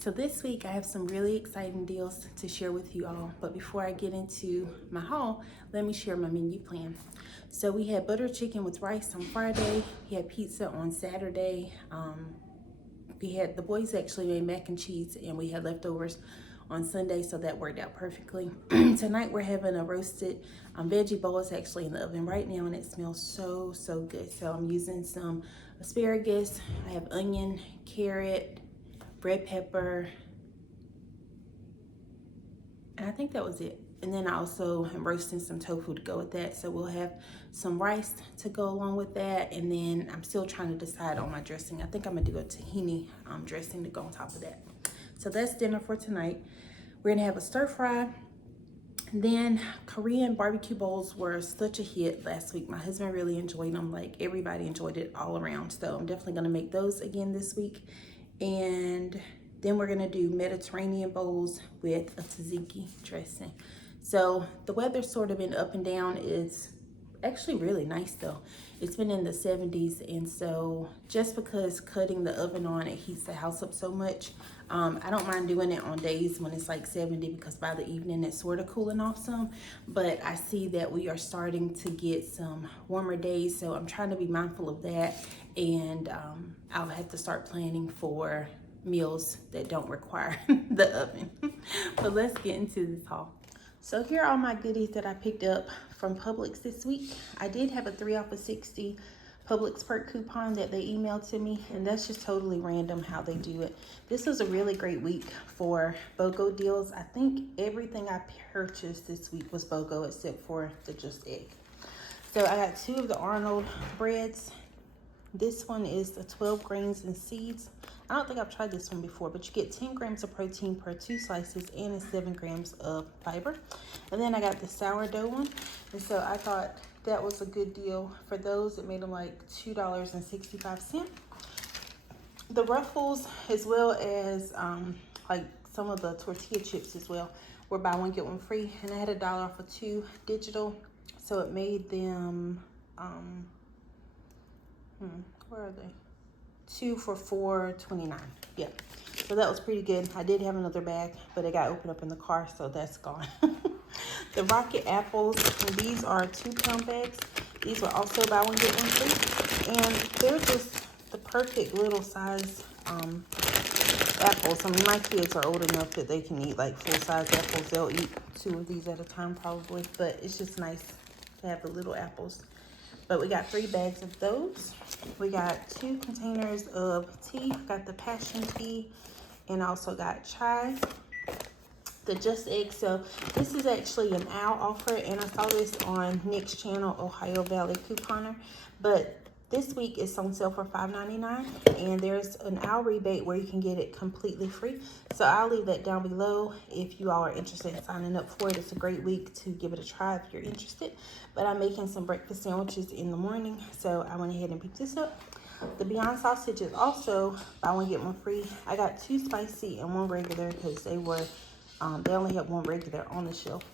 So this week I have some really exciting deals to share with you all. But before I get into my haul, let me share my menu plan. So we had butter chicken with rice on Friday. We had pizza on Saturday. The boys actually made mac and cheese, and we had leftovers on Sunday, so that worked out perfectly. Tonight we're having a roasted veggie bowl. It's actually in the oven right now, and it smells so good. So I'm using some asparagus. I have onion, carrot, red pepper, and I think that was it. And then I also am roasting some tofu to go with that. So we'll have some rice to go along with that. And then I'm still trying to decide on my dressing. I think I'm gonna do a tahini dressing to go on top of that. So that's dinner for tonight. We're gonna have a stir fry. Then Korean barbecue bowls were such a hit last week. My husband really enjoyed them. Like, everybody enjoyed it all around. So I'm definitely gonna make those again this week. And then we're gonna do Mediterranean bowls with a tzatziki dressing. So the weather's sort of been up and down. It's actually really nice though. It's been in the 70s, and so just because cutting the oven on, it heats the house up so much, I don't mind doing it on days when it's like 70, because by the evening it's sort of cooling off some. But I see that we are starting to get some warmer days, so I'm trying to be mindful of that, and I'll have to start planning for meals that don't require the oven. But let's get into this haul. So here are all my goodies that I picked up from Publix this week. I did have a 3 off of 60 Publix perk coupon that they emailed to me, and that's just totally random how they do it. This was a really great week for BOGO deals. I think everything I purchased this week was BOGO except for the Just Egg. So I got 2 of the Arnold breads. This one is the 12 grains and seeds. I don't think I've tried this one before, but you get 10 grams of protein per 2 slices, and it's 7 grams of fiber. And then I got the sourdough one, and so I thought that was a good deal for those. It made them like $2.65. The Ruffles, as well as like some of the tortilla chips as well, were buy one get one free, and I had $1 off of 2 digital, so it made them where are they? 2 for $4.29. Yeah, so that was pretty good. I did have another bag, but it got opened up in the car, so that's gone. The Rocket apples, and these are 2-pound bags. These were also buy one get one free, and they're just the perfect little size apples. I mean, my kids are old enough that they can eat like full-size apples. They'll eat 2 of these at a time probably, but it's just nice to have the little apples. But we got 3 bags of those. We got 2 containers of tea. Got the passion tea, and also got chai. The Just Egg. So this is actually an OWL offer, and I saw this on Nick's channel, Ohio Valley Couponer. But this week it's on sale for $5.99, and there's an OWL rebate where you can get it completely free. So I'll leave that down below if you all are interested in signing up for it. It's a great week to give it a try if you're interested. But I'm making some breakfast sandwiches in the morning, so I went ahead and picked this up. The Beyond sausage is also buy one get one free. I got 2 spicy and 1 regular because they were they only had 1 regular on the shelf.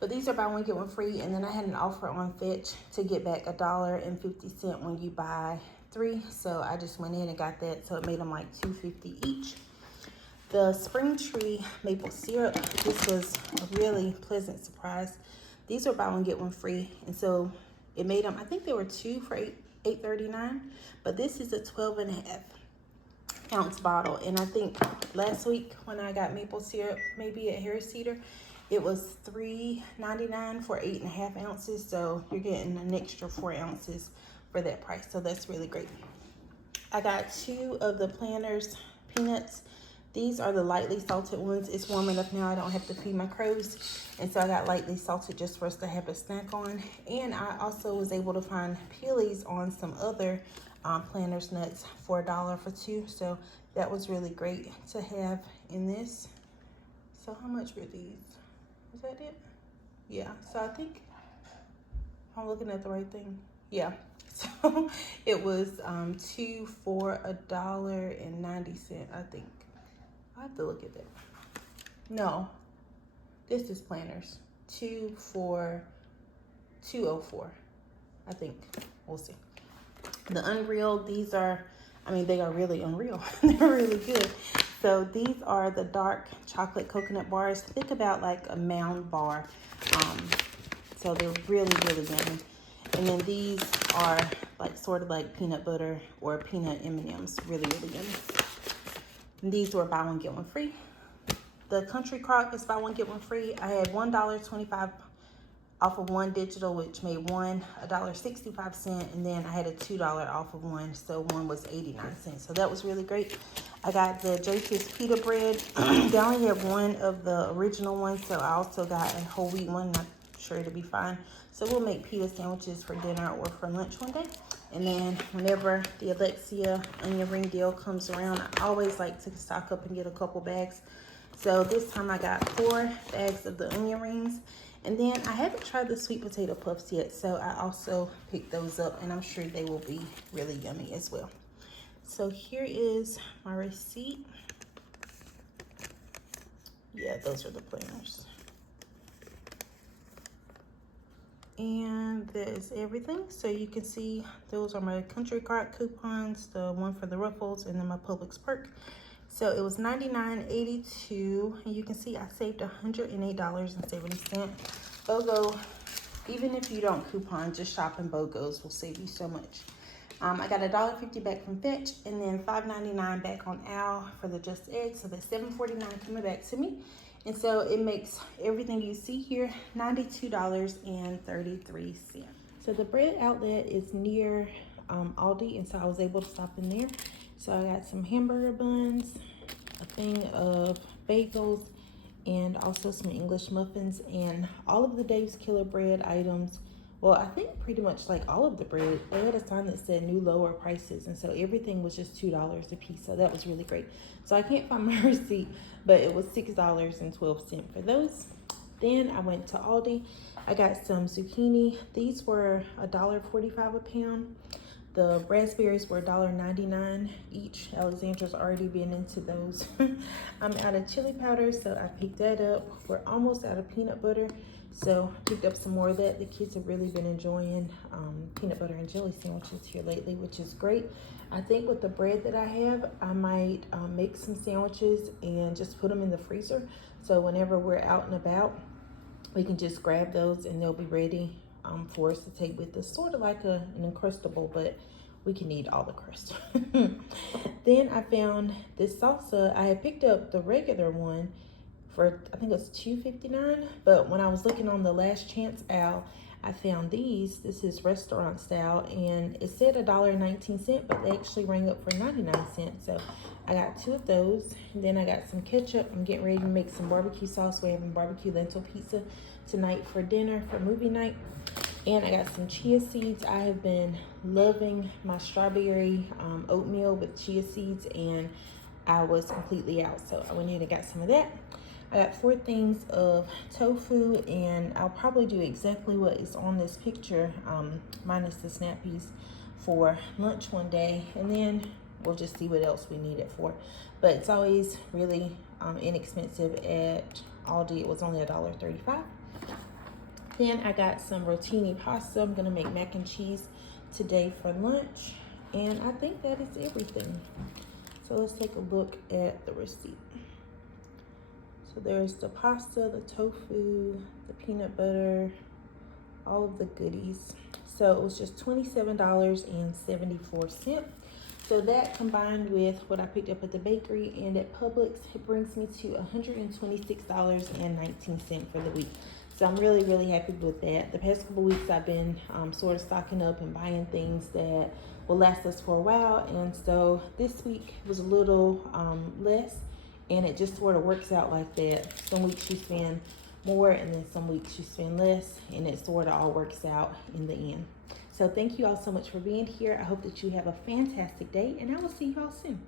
But these are buy one get one free, and then I had an offer on Fetch to get back $1.50 when you buy 3. So I just went in and got that, so it made them like $2.50 each. The Spring Tree maple syrup, this was a really pleasant surprise. These are buy one get one free, and so it made them, I think they were 2 for $8.39, but this is a 12.5 ounce bottle. And I think last week when I got maple syrup, maybe at Harris Teeter, it was $3.99 for 8.5 ounces. So you're getting an extra 4 ounces for that price. So that's really great. I got 2 of the Planters peanuts. These are the lightly salted ones. It's warm enough now, I don't have to feed my crows. And so I got lightly salted just for us to have a snack on. And I also was able to find peelies on some other Planters nuts for $1 for 2. So that was really great to have in this. So how much were these? Was that it? Yeah, so I think I'm looking at the right thing. Yeah, so it was 2 for $1.90, I think. I have to look at that. No, this is Planters. 2 for $2.04, I think. We'll see. The Unreal, these are, I mean, they are really unreal. They're really good. So these are the dark chocolate coconut bars. Think about like a Mound bar. So they're really, really yummy. And then these are like sort of like peanut butter or peanut M&Ms. Really, really yummy. And these were buy one, get one free. The Country Crock is buy one, get one free. I had $1.25 off of one digital, which made one $1.65, and then I had a $2 off of one, so one was 89 cents. So that was really great. I got the Joseph's pita bread. They only have one of the original ones, so I also got a whole wheat one. Not sure it'll be fine. So we'll make pita sandwiches for dinner or for lunch one day. And then whenever the Alexia onion ring deal comes around, I always like to stock up and get a couple bags. So this time I got 4 bags of the onion rings. And then I haven't tried the sweet potato puffs yet, so I also picked those up, and I'm sure they will be really yummy as well. So here is my receipt. Yeah, those are the planners. And that is everything. So you can see those are my Country Crock coupons, the one for the Ruffles, and then my Publix perk. So it was $99.82, and you can see I saved $108.70. BOGO, even if you don't coupon, just shopping BOGOs will save you so much. I got $1.50 back from Fetch, and then $5.99 back on Al for the Just Eggs. So that's $7.49 coming back to me. And so it makes everything you see here $92.33. So the bread outlet is near Aldi, and so I was able to stop in there. So I got some hamburger buns, a thing of bagels, and also some English muffins, and all of the Dave's Killer bread items. Well, I think pretty much like all of the bread, they had a sign that said new lower prices, and so everything was just $2 a piece. So that was really great. So I can't find my receipt, but it was $6.12 for those. Then I went to Aldi. I got some zucchini. These were $1.45 a pound. The raspberries were $1.99 each. Alexandra's already been into those. I'm out of chili powder, so I picked that up. We're almost out of peanut butter, so picked up some more of that. The kids have really been enjoying peanut butter and jelly sandwiches here lately, which is great. I think with the bread that I have, I might make some sandwiches and just put them in the freezer. So whenever we're out and about, we can just grab those and they'll be ready for us to take with us, sort of like an Uncrustable, but we can eat all the crust. Then I found this salsa. I had picked up the regular one for, I think it was $2.59, but when I was looking on the Last Chance Al, I found these. This is restaurant style, and it said $1.19, but they actually rang up for 99 cents. So I got 2 of those, and then I got some ketchup. I'm getting ready to make some barbecue sauce. We're having barbecue lentil pizza tonight for dinner for movie night. And I got some chia seeds. I have been loving my strawberry oatmeal with chia seeds, and I was completely out. So I went ahead and got some of that. I got 4 things of tofu, and I'll probably do exactly what is on this picture, minus the snap peas, for lunch one day. And then we'll just see what else we need it for. But it's always really inexpensive at Aldi. It was only $1.35. Then I got some rotini pasta. I'm gonna make mac and cheese today for lunch. And I think that is everything. So let's take a look at the receipt. So there's the pasta, the tofu, the peanut butter, all of the goodies. So it was just $27.74. So that combined with what I picked up at the bakery and at Publix, it brings me to $126.19 for the week. So I'm really, really happy with that. The past couple weeks I've been sort of stocking up and buying things that will last us for a while. And so this week was a little less, and it just sort of works out like that. Some weeks you spend more, and then some weeks you spend less, and it sort of all works out in the end. So thank you all so much for being here. I hope that you have a fantastic day, and I will see you all soon.